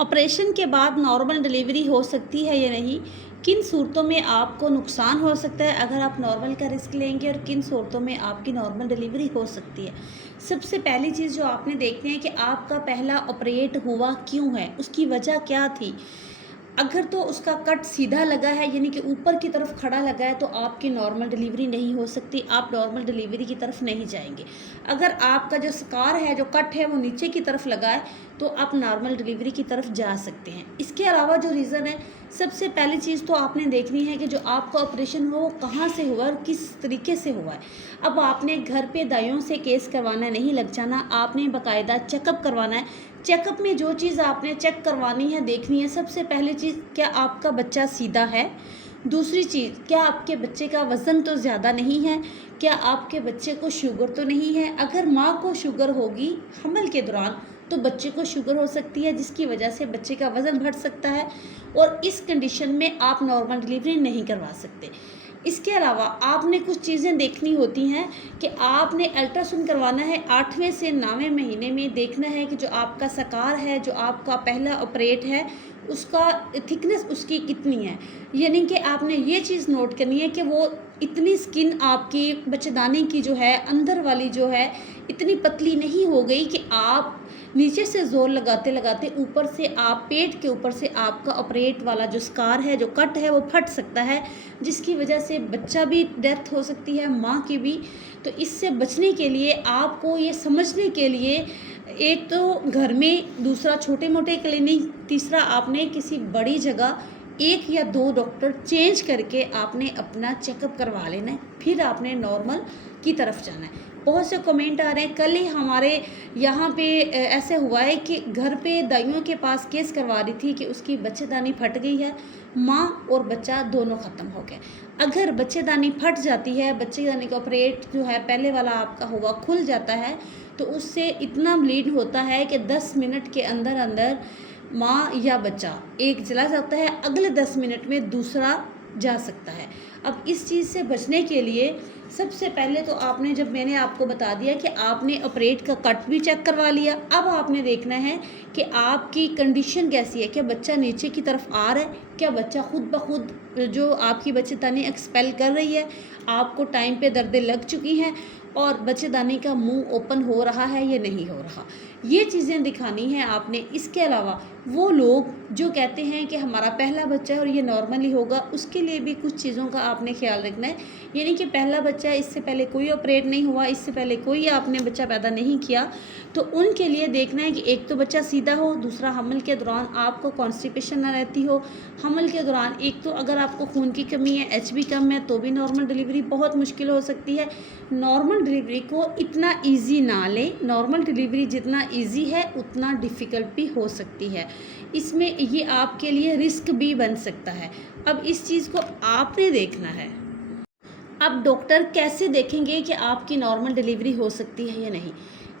Operation के बाद normal delivery हो सकती है या नहीं, किन सूरतों में आपको नुकसान हो सकता है अगर आप नॉर्मल का रिस्क लेंगे और किन सूरतों में आपकी नॉर्मल डिलीवरी हो सकती है। सबसे पहली चीज़ जो आपने देखनी है कि आपका पहला ऑपरेट हुआ क्यों है, उसकी वजह क्या थी। अगर तो उसका कट सीधा लगा है यानी कि ऊपर की तरफ खड़ा लगा है तो आपकी नॉर्मल डिलीवरी नहीं हो सकती, आप नॉर्मल डिलीवरी की तरफ नहीं जाएंगे। अगर आपका जो स्कार है, जो कट है, वो नीचे की तरफ लगा है तो आप नॉर्मल डिलीवरी की तरफ जा सकते हैं। इसके अलावा जो रीज़न है, सबसे पहली चीज़ तो आपने देखनी है कि जो आपका ऑपरेशन हुआ वो कहाँ से हुआ और किस तरीके से हुआ है। अब आपने घर पे दाइयों से केस करवाना नहीं लग जाना, आपने बाकायदा चेकअप करवाना है। चेकअप में जो चीज़ आपने चेक करवानी है, देखनी है, सबसे पहली चीज़, क्या आपका बच्चा सीधा है। दूसरी चीज़, क्या आपके बच्चे का वज़न तो ज़्यादा नहीं है, क्या आपके बच्चे को शुगर तो नहीं है। अगर माँ को शुगर होगी हमल के दौरान तो बच्चे को शुगर हो सकती है, जिसकी वजह से बच्चे का वज़न बढ़ सकता है और इस कंडीशन में आप नॉर्मल डिलीवरी नहीं करवा सकते। इसके अलावा आपने कुछ चीज़ें देखनी होती हैं कि आपने अल्ट्रासाउंड करवाना है 8वें से 9वें महीने में। देखना है कि जो आपका सकार है, जो आपका पहला ऑपरेट है, उसका थिकनेस उसकी कितनी है। यानी कि आपने ये चीज़ नोट करनी है कि वो इतनी स्किन आपकी बच्चेदानी की जो है, अंदर वाली जो है, इतनी पतली नहीं हो गई कि आप नीचे से ज़ोर लगाते लगाते ऊपर से आप पेट के ऊपर से आपका ऑपरेट वाला जो स्कार है, जो कट है, वो फट सकता है, जिसकी वजह से बच्चा भी डेथ हो सकती है, माँ की भी। तो इससे बचने के लिए आपको ये समझने के लिए, एक तो घर में, दूसरा छोटे मोटे क्लिनिक, तीसरा आपने किसी बड़ी जगह 1 या 2 डॉक्टर चेंज करके आपने अपना चेकअप करवा लेना है, फिर आपने नॉर्मल की तरफ जाना है। बहुत से कमेंट आ रहे हैं, कल ही हमारे यहाँ पे ऐसे हुआ है कि घर पे दाइयों के पास केस करवा रही थी कि उसकी बच्चेदानी फट गई है, माँ और बच्चा दोनों ख़त्म हो गए। अगर बच्चेदानी फट जाती है, बच्चेदानी का ऑपरेट जो है पहले वाला आपका हुआ खुल जाता है, तो उससे इतना ब्लीड होता है कि 10 मिनट के अंदर अंदर माँ या बच्चा एक चला जाता है, अगले 10 मिनट में दूसरा जा सकता है। अब इस चीज़ से बचने के लिए सबसे पहले तो आपने, जब मैंने आपको बता दिया कि आपने ऑपरेट का कट भी चेक करवा लिया, अब आपने देखना है कि आपकी कंडीशन कैसी है। क्या बच्चा नीचे की तरफ आ रहा है, क्या बच्चा खुद ब खुद जो आपकी बच्चेदानी एक्सपेल कर रही है, आपको टाइम पे दर्दें लग चुकी हैं और बच्चेदानी का मुंह ओपन हो रहा है या नहीं हो रहा, ये चीज़ें दिखानी है आपने। इसके अलावा वो लोग जो कहते हैं कि हमारा पहला बच्चा है और ये नॉर्मली होगा, उसके लिए भी कुछ चीज़ों का आपने ख्याल रखना है। यानी कि पहला बच्चा, इससे पहले कोई ऑपरेट नहीं हुआ, इससे पहले कोई आपने बच्चा पैदा नहीं किया, तो उनके लिए देखना है कि एक तो बच्चा सीधा हो, दूसरा हमल के दौरान आपको कॉन्स्टिपेशन ना रहती हो। हमल के दौरान एक तो अगर आपको खून की कमी है, एचबी कम है, तो भी नॉर्मल डिलीवरी बहुत मुश्किल हो सकती है। नॉर्मल डिलीवरी को इतना ईजी ना लें, नॉर्मल डिलीवरी जितना ईजी है उतना डिफ़िकल्ट भी हो सकती है। इसमें ये आपके लिए रिस्क भी बन सकता है। अब इस चीज़ को आपने देखना है। अब डॉक्टर कैसे देखेंगे कि आपकी नॉर्मल डिलीवरी हो सकती है या नहीं।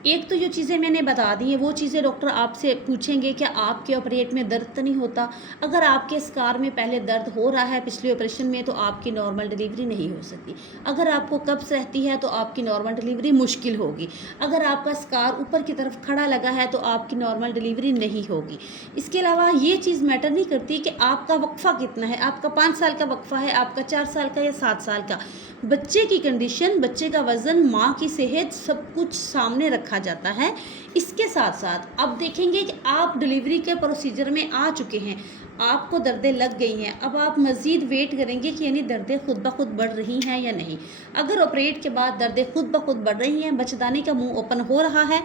एक तो जो चीज़ें मैंने बता दी हैं, वो चीज़ें डॉक्टर आपसे पूछेंगे कि आपके ऑपरेट में दर्द तो नहीं होता। अगर आपके स्कार में पहले दर्द हो रहा है पिछले ऑपरेशन में, तो आपकी नॉर्मल डिलीवरी नहीं हो सकती। अगर आपको कब्ज़ रहती है तो आपकी नॉर्मल डिलीवरी मुश्किल होगी। अगर आपका स्कार ऊपर की तरफ खड़ा लगा है तो आपकी नॉर्मल डिलीवरी नहीं होगी। इसके अलावा ये चीज़ मैटर नहीं करती कि आपका वक्फ़ा कितना है, आपका 5 साल का वक्फ़ा है, आपका 4 साल का या 7 साल का। बच्चे की कंडीशन, बच्चे का वज़न, माँ की सेहत, सब कुछ सामने रखा जाता है। इसके साथ साथ अब देखेंगे कि आप डिलीवरी के प्रोसीजर में आ चुके हैं, आपको दर्दें लग गई हैं, अब आप मज़ीद वेट करेंगे कि यानी दर्दें खुद ब खुद बढ़ रही हैं या नहीं। अगर ऑपरेट के बाद दर्दें खुद ब खुद बढ़ रही हैं, बच्चेदानी का मुंह ओपन हो रहा है,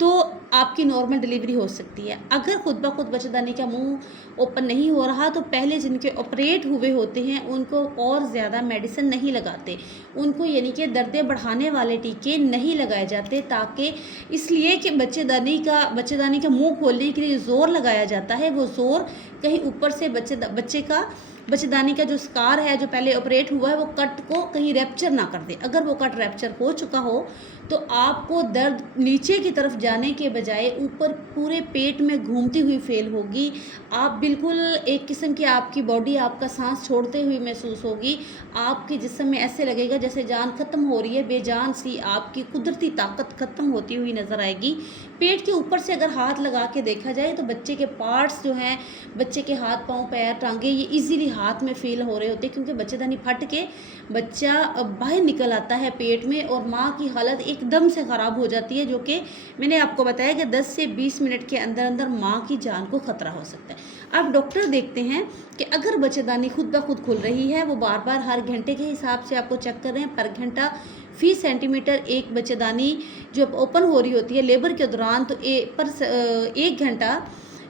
तो आपकी नॉर्मल डिलीवरी हो सकती है। अगर खुद ब खुद बच्चेदानी का मुंह ओपन नहीं हो रहा, तो पहले जिनके ऑपरेट हुए होते हैं उनको और ज़्यादा मेडिसिन नहीं लगाते, उनको यानी कि दर्दें बढ़ाने वाले टीके नहीं लगाए जाते, ताकि इसलिए कि बच्चेदानी का मुंह खोलने के लिए ज़ोर लगाया जाता है। वो ज़ोर कहीं ऊपर से बच्चेदानी का जो स्कार है, जो पहले ऑपरेट हुआ है, वो कट को कहीं रैप्चर ना कर दे। अगर वो कट रैप्चर हो चुका हो तो आपको दर्द नीचे की तरफ जाने के बजाय ऊपर पूरे पेट में घूमती हुई फ़ील होगी। आप बिल्कुल एक किस्म की आपकी बॉडी आपका साँस छोड़ते हुए महसूस होगी। आपके जिस्म में ऐसे लगेगा जैसे जान ख़त्म हो रही है, बेजान सी आपकी कुदरती ताकत ख़त्म होती हुई नज़र आएगी। पेट के ऊपर से अगर हाथ लगा के देखा जाए तो बच्चे के पार्ट्स जो हैं, बच्चे के हाथ, पाँव, पैर, टाँगे ये ईज़िली हाथ में फ़ील हो रहे होते हैं, क्योंकि बच्चेदानी फट के बच्चा बाहर निकल आता है पेट में और माँ की हालत एकदम से ख़राब हो जाती है, जो कि मैंने आपको बताया कि 10 से 20 मिनट के अंदर अंदर माँ की जान को ख़तरा हो सकता है। अब डॉक्टर देखते हैं कि अगर बच्चेदानी खुद ब खुद खुल रही है, वो बार बार हर घंटे के हिसाब से आपको चेक कर रहे हैं, पर घंटा फी सेंटीमीटर एक बच्चेदानी जो ओपन हो रही होती है लेबर के दौरान, तो एक घंटा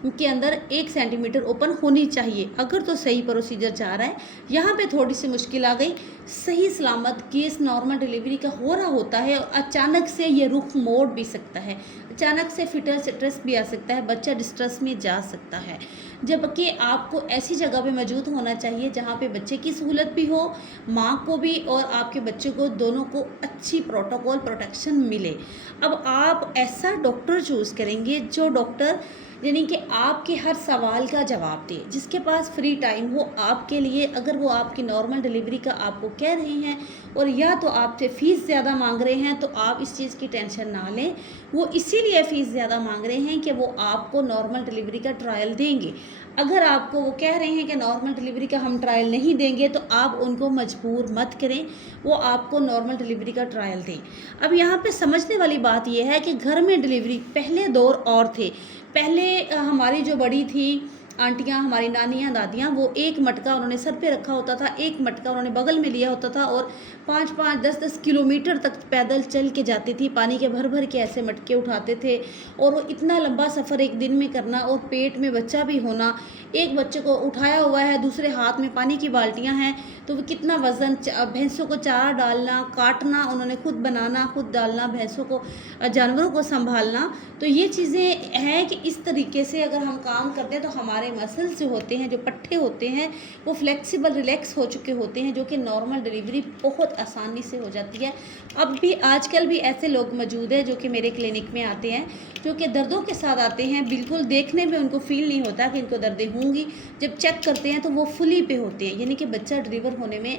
के अंदर 1 सेंटीमीटर ओपन होनी चाहिए, अगर तो सही प्रोसीजर जा रहा है। यहाँ पे थोड़ी सी मुश्किल आ गई, सही सलामत केस नॉर्मल डिलीवरी का हो रहा होता है और अचानक से ये रुख मोड़ भी सकता है, अचानक से फिटर स्ट्रेस भी आ सकता है, बच्चा डिस्ट्रेस में जा सकता है। जबकि आपको ऐसी जगह पे मौजूद होना चाहिए जहाँ पे बच्चे की सहूलत भी हो, माँ को भी और आपके बच्चे को, दोनों को अच्छी प्रोटोकॉल प्रोटेक्शन मिले। अब आप ऐसा डॉक्टर चूज़ करेंगे जो डॉक्टर यानी कि आपके हर सवाल का जवाब दे, जिसके पास फ्री टाइम हो आपके लिए। अगर वो आपकी नॉर्मल डिलीवरी का आपको कह रहे हैं और या तो आपसे फ़ीस ज़्यादा मांग रहे हैं, तो आप इस चीज़ की टेंशन ना लें। वो इसीलिए फ़ीस ज़्यादा मांग रहे हैं कि वो आपको नॉर्मल डिलीवरी का ट्रायल देंगे। अगर आपको वो कह रहे हैं कि नॉर्मल डिलीवरी का हम ट्रायल नहीं देंगे, तो आप उनको मजबूर मत करें, वो आपको नॉर्मल डिलीवरी का ट्रायल दें। अब यहाँ पे समझने वाली बात यह है कि घर में डिलीवरी पहले दौर और थे। पहले हमारी जो बड़ी थी आंटियाँ, हमारी नानियाँ, दादियाँ, वो एक मटका उन्होंने सर पे रखा होता था, एक मटका उन्होंने बगल में लिया होता था और 5-5, 10-10 किलोमीटर तक पैदल चल के जाती थी, पानी के भर के ऐसे मटके उठाते थे। और वो इतना लंबा सफ़र एक दिन में करना और पेट में बच्चा भी होना, एक बच्चे को उठाया हुआ है, दूसरे हाथ में पानी की बाल्टियाँ हैं, तो वो कितना वज़न, भैंसों को चारा डालना, काटना, उन्होंने खुद बनाना, खुद डालना, भैंसों को, जानवरों को संभालना। तो ये चीज़ें हैं कि इस तरीके से अगर हम काम करते हैं तो हमारे मसल्स जो होते हैं, जो पट्टे होते हैं, वो फ्लेक्सिबल, रिलैक्स हो चुके होते हैं, जो कि नॉर्मल डिलीवरी बहुत आसानी से हो जाती है। अब भी आजकल भी ऐसे लोग मौजूद हैं जो कि मेरे क्लिनिक में आते हैं, जो कि दर्दों के साथ आते हैं, बिल्कुल देखने में उनको फ़ील नहीं होता कि इनको दर्दें होंगी। जब चेक करते हैं तो वो फुली पे होते हैं, यानी कि बच्चा डिलीवर होने में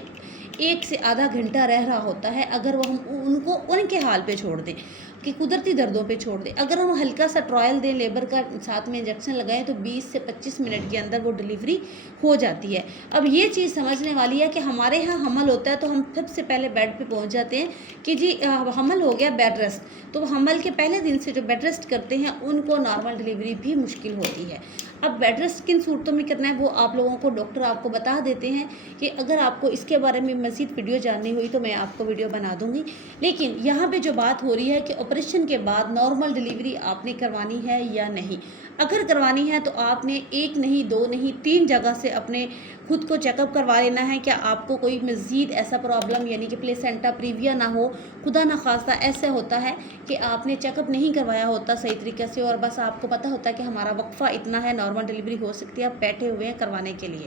1 से आधा घंटा रह रहा होता है। अगर वो हम उनको उनके हाल पे छोड़ दें, कि कुदरती दर्दों पे छोड़ दें, अगर हम हल्का सा ट्रायल दें, लेबर का साथ में इंजेक्शन लगाएं, तो 20 से 25 मिनट के अंदर वो डिलीवरी हो जाती है। अब ये चीज़ समझने वाली है कि हमारे यहाँ हमल होता है तो हम सबसे पहले बेड पे पहुँच जाते हैं कि जी हमल हो गया, बेड रेस्ट। तो हमल के पहले दिन से जो बेड रेस्ट करते हैं उनको नॉर्मल डिलीवरी भी मुश्किल होती है। अब बेड रेस्ट किन सूरतों में करना है वो आप लोगों को डॉक्टर आपको बता देते हैं, कि अगर आपको इसके बारे में मज़ीद वीडियो जाननी हुई तो मैं आपको वीडियो बना दूंगी। लेकिन यहाँ पे जो बात हो रही है कि ऑपरेशन के बाद नॉर्मल डिलीवरी आपने करवानी है या नहीं। अगर करवानी है तो आपने 1 नहीं, 2 नहीं, 3 जगह से अपने खुद को चेकअप करवा लेना है। क्या आपको कोई मज़ीद ऐसा प्रॉब्लम यानी कि प्लेसेंटा प्रीविया ना हो, खुदा ना खास्ता ऐसा होता है कि आपने चेकअप नहीं करवाया होता सही तरीके से और बस आपको पता होता है कि हमारा वक्फ़ा इतना है, नॉर्मल डिलीवरी हो सकती है, आप बैठे हुए हैं करवाने के लिए।